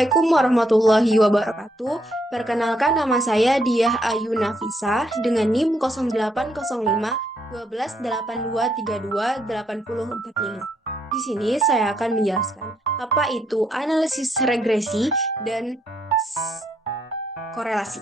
Assalamualaikum warahmatullahi wabarakatuh. Perkenalkan, nama saya Diah Ayu Nafisa dengan NIM 0805 12 82 32 8045. Di sini saya akan menjelaskan apa itu analisis regresi dan korelasi.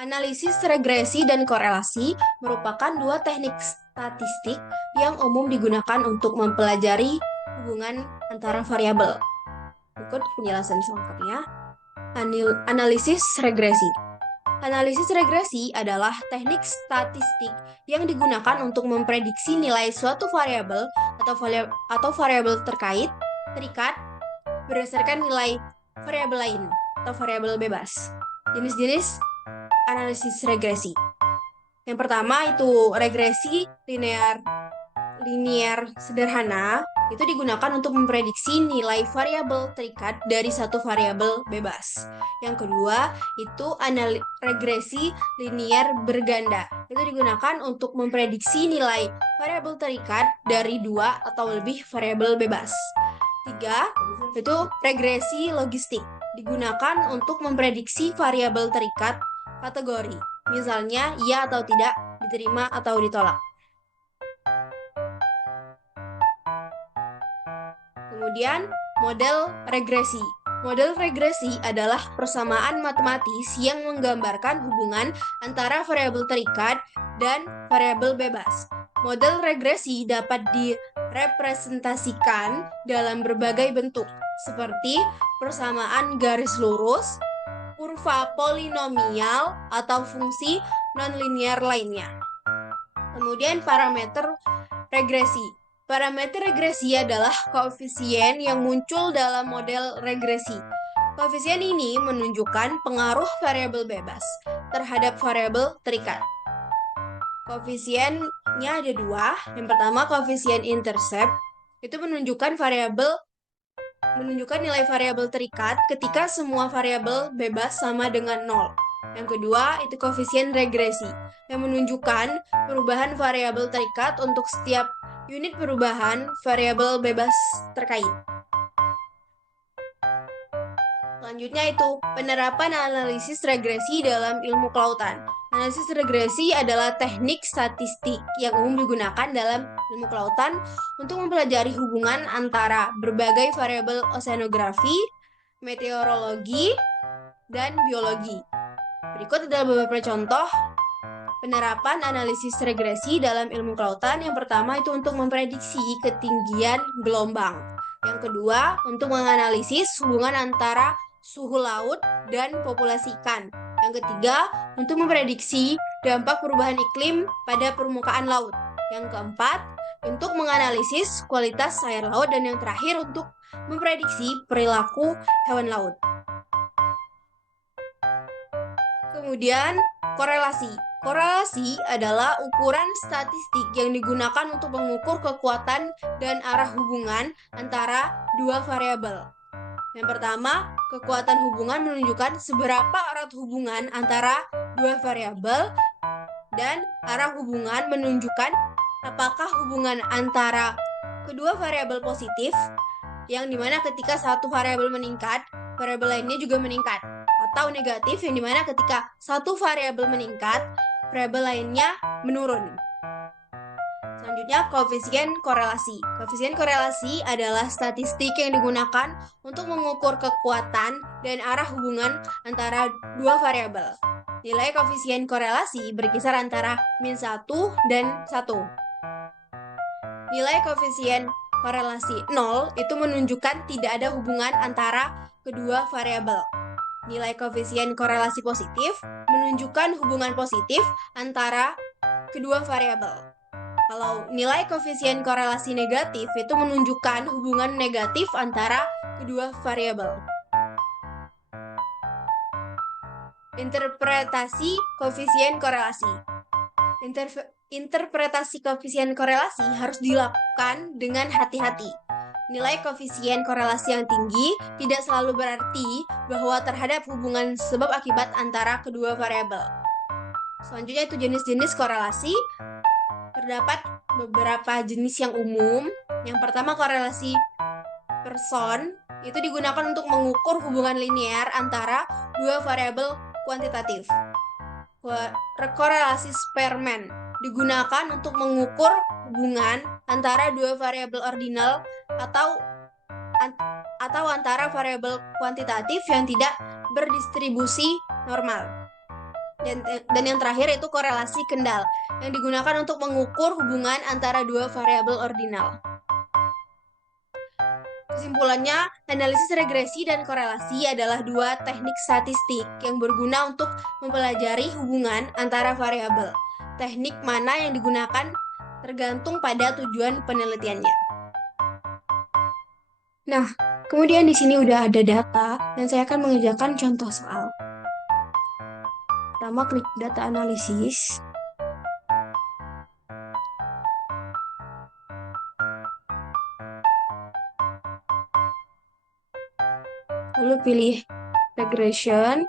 Analisis regresi dan korelasi merupakan dua teknik statistik yang umum digunakan untuk mempelajari hubungan antara variabel. Berikut penjelasan selengkapnya. Analisis regresi. Analisis regresi adalah teknik statistik yang digunakan untuk memprediksi nilai suatu variabel atau variabel terikat berdasarkan nilai variabel lain atau variabel bebas. Jenis-jenis analisis regresi. Yang pertama itu regresi linear sederhana, itu digunakan untuk memprediksi nilai variabel terikat dari satu variabel bebas. Yang kedua itu regresi linear berganda, itu digunakan untuk memprediksi nilai variabel terikat dari dua atau lebih variabel bebas. Tiga itu regresi logistik, digunakan untuk memprediksi variabel terikat kategori, misalnya iya atau tidak, diterima atau ditolak. Kemudian, model regresi. Model regresi adalah persamaan matematis yang menggambarkan hubungan antara variabel terikat dan variabel bebas. Model regresi dapat direpresentasikan dalam berbagai bentuk, seperti persamaan garis lurus, kurva polinomial, atau fungsi nonlinear lainnya. Kemudian parameter regresi. Parameter regresi adalah koefisien yang muncul dalam model regresi. Koefisien ini menunjukkan pengaruh variabel bebas terhadap variabel terikat. Koefisiennya ada dua. Yang pertama, koefisien intercept, itu menunjukkan nilai variabel terikat ketika semua variabel bebas sama dengan 0. Yang kedua, itu koefisien regresi, yang menunjukkan perubahan variabel terikat untuk setiap unit perubahan variabel bebas terkait. Selanjutnya itu penerapan analisis regresi dalam ilmu kelautan. Analisis regresi adalah teknik statistik yang umum digunakan dalam ilmu kelautan untuk mempelajari hubungan antara berbagai variabel oceanografi, meteorologi, dan biologi. Berikut adalah beberapa contoh penerapan analisis regresi dalam ilmu kelautan. Yang pertama itu untuk memprediksi ketinggian gelombang. Yang kedua, untuk menganalisis hubungan antara suhu laut dan populasi ikan. Yang ketiga, untuk memprediksi dampak perubahan iklim pada permukaan laut. Yang keempat, untuk menganalisis kualitas air laut. Dan yang terakhir, untuk memprediksi perilaku hewan laut. Kemudian, korelasi. Korelasi adalah ukuran statistik yang digunakan untuk mengukur kekuatan dan arah hubungan antara dua variabel. Yang pertama, kekuatan hubungan menunjukkan seberapa erat hubungan antara dua variabel, dan arah hubungan menunjukkan apakah hubungan antara kedua variabel positif, yang dimana ketika satu variabel meningkat, variabel lainnya juga meningkat, atau negatif, yang dimana ketika satu variabel meningkat, variabel lainnya menurun. Selanjutnya, koefisien korelasi. Koefisien korelasi adalah statistik yang digunakan untuk mengukur kekuatan dan arah hubungan antara dua variabel. Nilai koefisien korelasi berkisar antara -1 dan 1. Nilai koefisien korelasi 0 itu menunjukkan tidak ada hubungan antara kedua variabel. Nilai koefisien korelasi positif menunjukkan hubungan positif antara kedua variabel. Kalau nilai koefisien korelasi negatif itu menunjukkan hubungan negatif antara kedua variabel. Interpretasi koefisien korelasi. Interpretasi koefisien korelasi harus dilakukan dengan hati-hati. Nilai koefisien korelasi yang tinggi tidak selalu berarti bahwa terhadap hubungan sebab akibat antara kedua variabel. Selanjutnya itu jenis-jenis korelasi. Terdapat beberapa jenis yang umum. Yang pertama korelasi person, itu digunakan untuk mengukur hubungan linear antara dua variabel kuantitatif. Korelasi Spearman digunakan untuk mengukur hubungan antara dua variabel ordinal atau antara variabel kuantitatif yang tidak berdistribusi normal. Dan yang terakhir itu korelasi Kendall yang digunakan untuk mengukur hubungan antara dua variabel ordinal. Kesimpulannya, analisis regresi dan korelasi adalah dua teknik statistik yang berguna untuk mempelajari hubungan antara variabel. Teknik mana yang digunakan tergantung pada tujuan penelitiannya. Nah, kemudian di sini udah ada data dan saya akan mengerjakan contoh soal. Pertama, klik data analisis. Lalu pilih regression.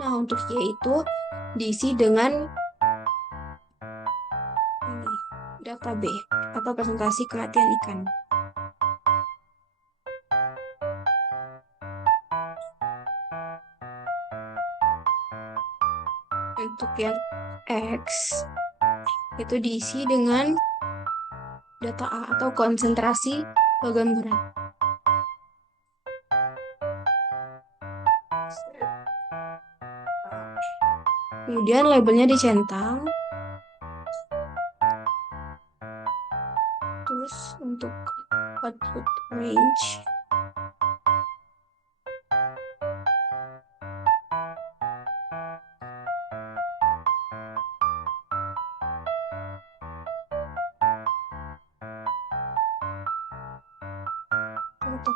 Nah, untuk Y itu diisi dengan ini, data B atau presentasi kematian ikan. Untuk yang X itu diisi dengan data A atau konsentrasi logam berat. Kemudian labelnya dicentang. Terus untuk output range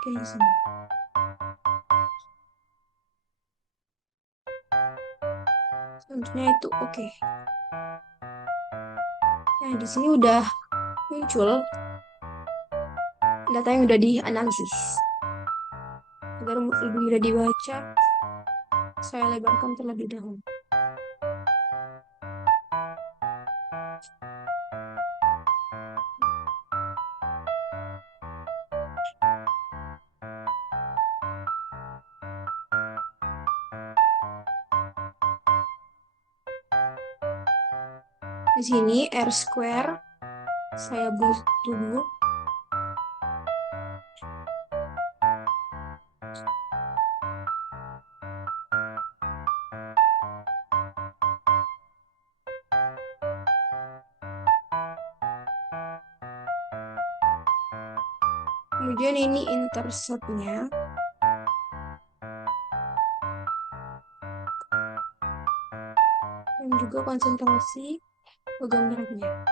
letaknya di sini. Selanjutnya itu oke. Nah, di sini udah muncul data yang udah dianalisis. Agar lebih mudah dibaca, saya lebarkan terlebih dahulu. Di sini R square saya buat dulu. Kemudian ini interceptnya. Dan juga konsentrasi logam beratnya.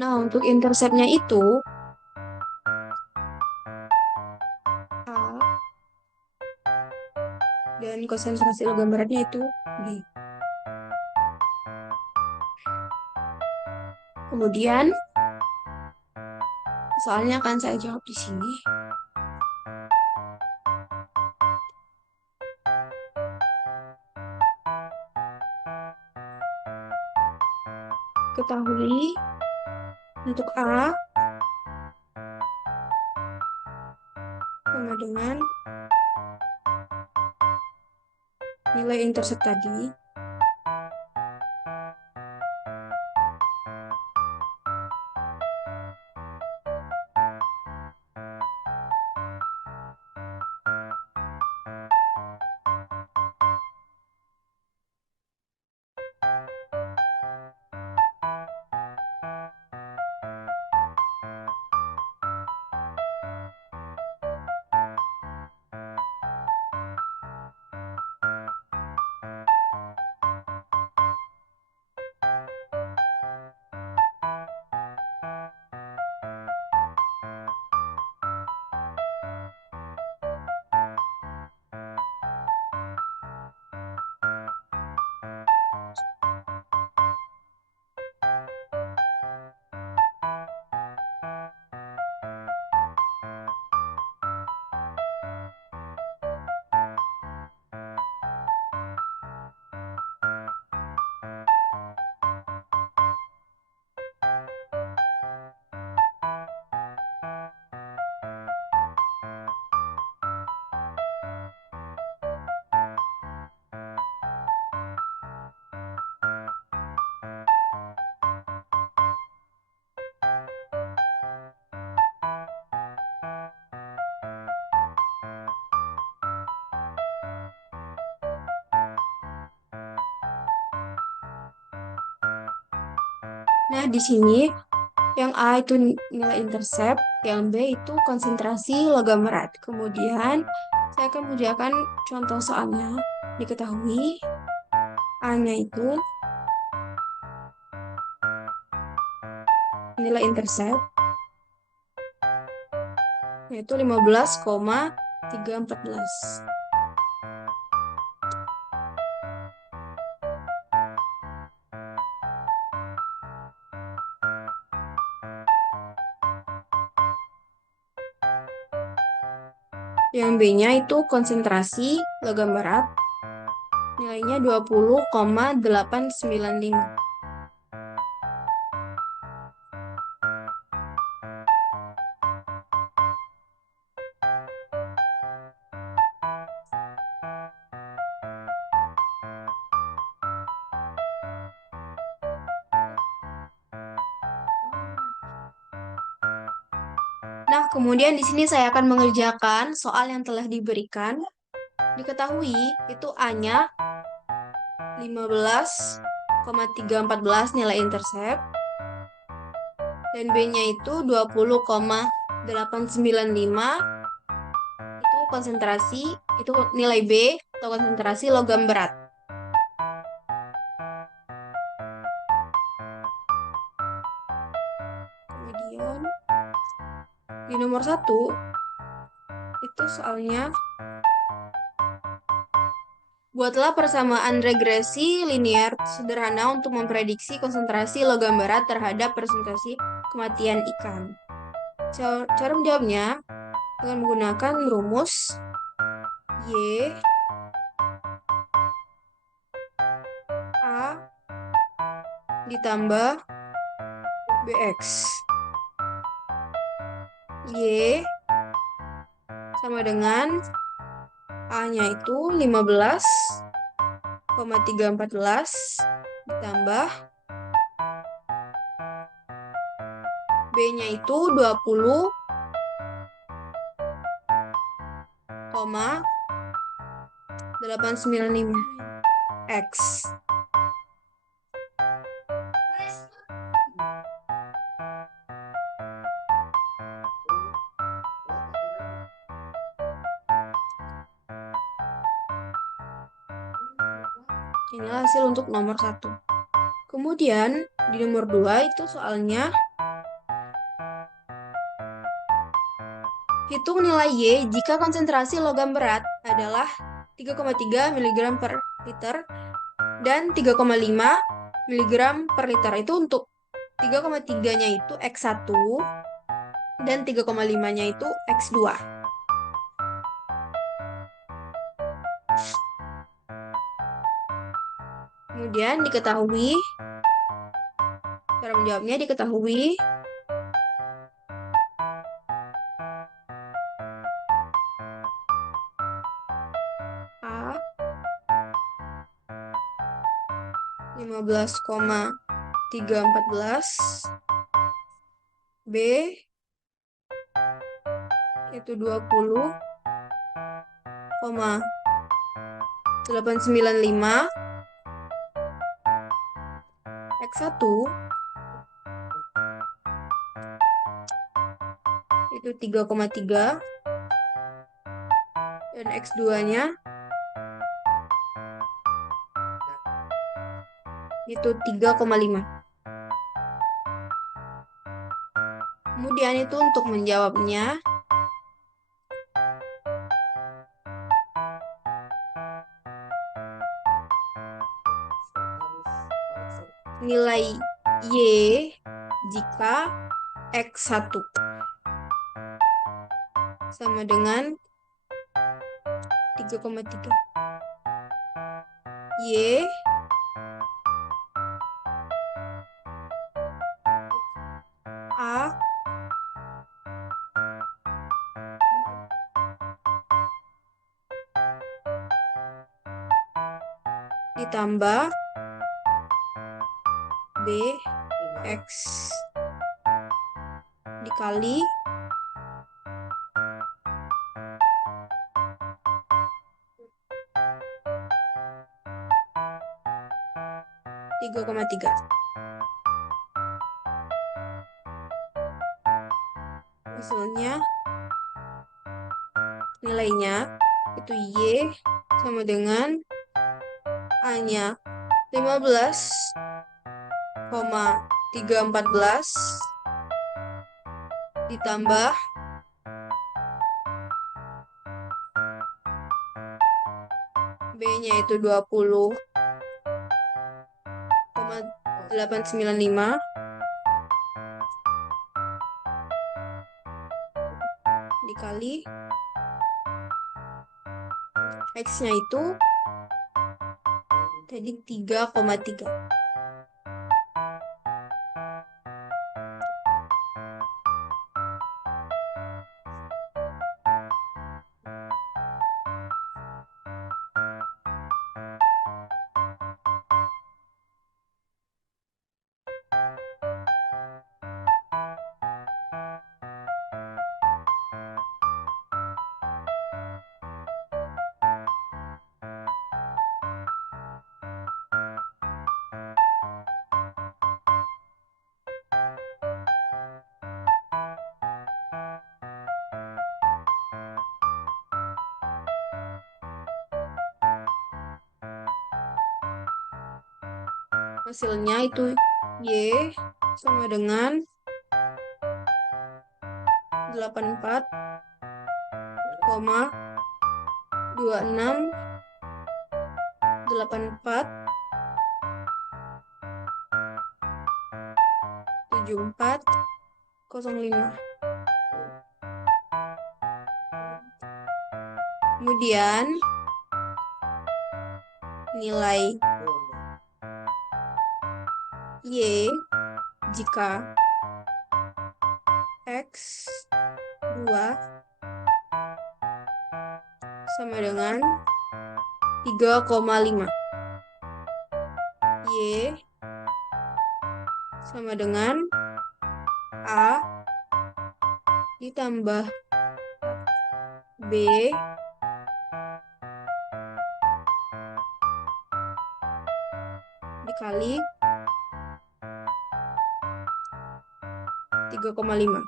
Nah, untuk interceptnya itu A dan konsentrasi logam beratnya itu B. Kemudian soalnya akan saya jawab di sini. Ketahui untuk A sama dengan nilai intercept tadi. Nah, di sini yang A itu nilai intercept, yang B itu konsentrasi logam berat. Kemudian saya akan mengerjakan contoh soalnya. Diketahui A-nya itu nilai intercept yaitu 15,314. Yang B-nya itu konsentrasi logam berat, nilainya 20,895. Nah, kemudian di sini saya akan mengerjakan soal yang telah diberikan. Diketahui itu A-nya 15,314 nilai intercept dan B-nya itu 20,895 itu konsentrasi, itu nilai B atau konsentrasi logam berat. Kemudian di nomor 1 itu soalnya buatlah persamaan regresi linear sederhana untuk memprediksi konsentrasi logam berat terhadap presentasi kematian ikan. Cara menjawabnya dengan menggunakan rumus Y A ditambah BX. Y sama dengan A-nya itu 15,314 ditambah B-nya itu 20,895 X. Inilah hasil untuk nomor 1. Kemudian di nomor 2 itu soalnya hitung nilai Y jika konsentrasi logam berat adalah 3,3 mg per liter dan 3,5 mg per liter. Itu untuk 3,3-nya itu X1 dan 3,5-nya itu X2. Kemudian diketahui, cara menjawabnya diketahui A 15,314, B itu 20,895, X1 itu 3,3 dan X2-nya itu 3,5. Kemudian itu untuk menjawabnya nilai Y jika X1 sama dengan 3,3. Y A ditambah B X dikali 3,3. Hasilnya, nilainya itu Y sama dengan A-nya 15,314 ditambah B-nya itu 20,895 dikali X-nya itu tadi 3,3. Hasilnya itu Y sama dengan 84,267405. Kemudian nilai Y jika X 2 sama dengan 3,5. Y sama dengan A ditambah B dikali 3,5.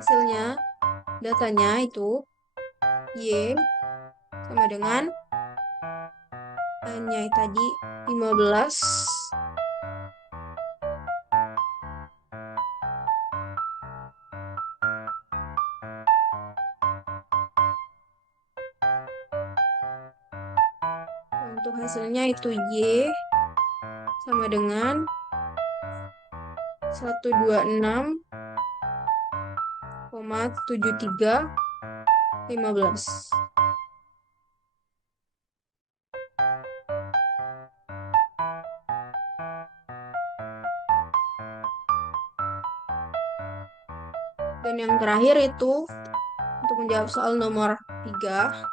Hasilnya, datanya itu Y sama dengan A-nya tadi 15. Untuk hasilnya itu Y sama dengan 126,7315. Dan yang terakhir itu untuk menjawab soal nomor 3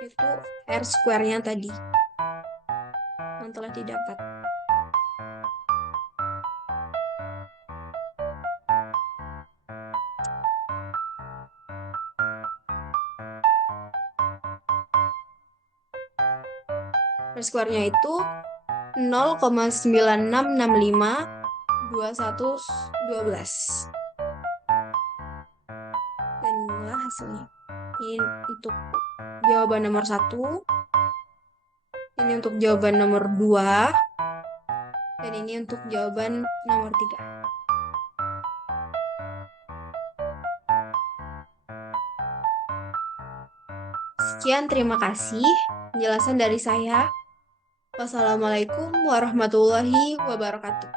itu R square-nya tadi yang telah didapat. R square-nya itu 0,96652112. Dan inilah hasilnya. Ini untuk jawaban nomor 1. Ini untuk jawaban nomor 2. Dan ini untuk jawaban nomor 3. Sekian, terima kasih penjelasan dari saya. Wassalamualaikum warahmatullahi wabarakatuh.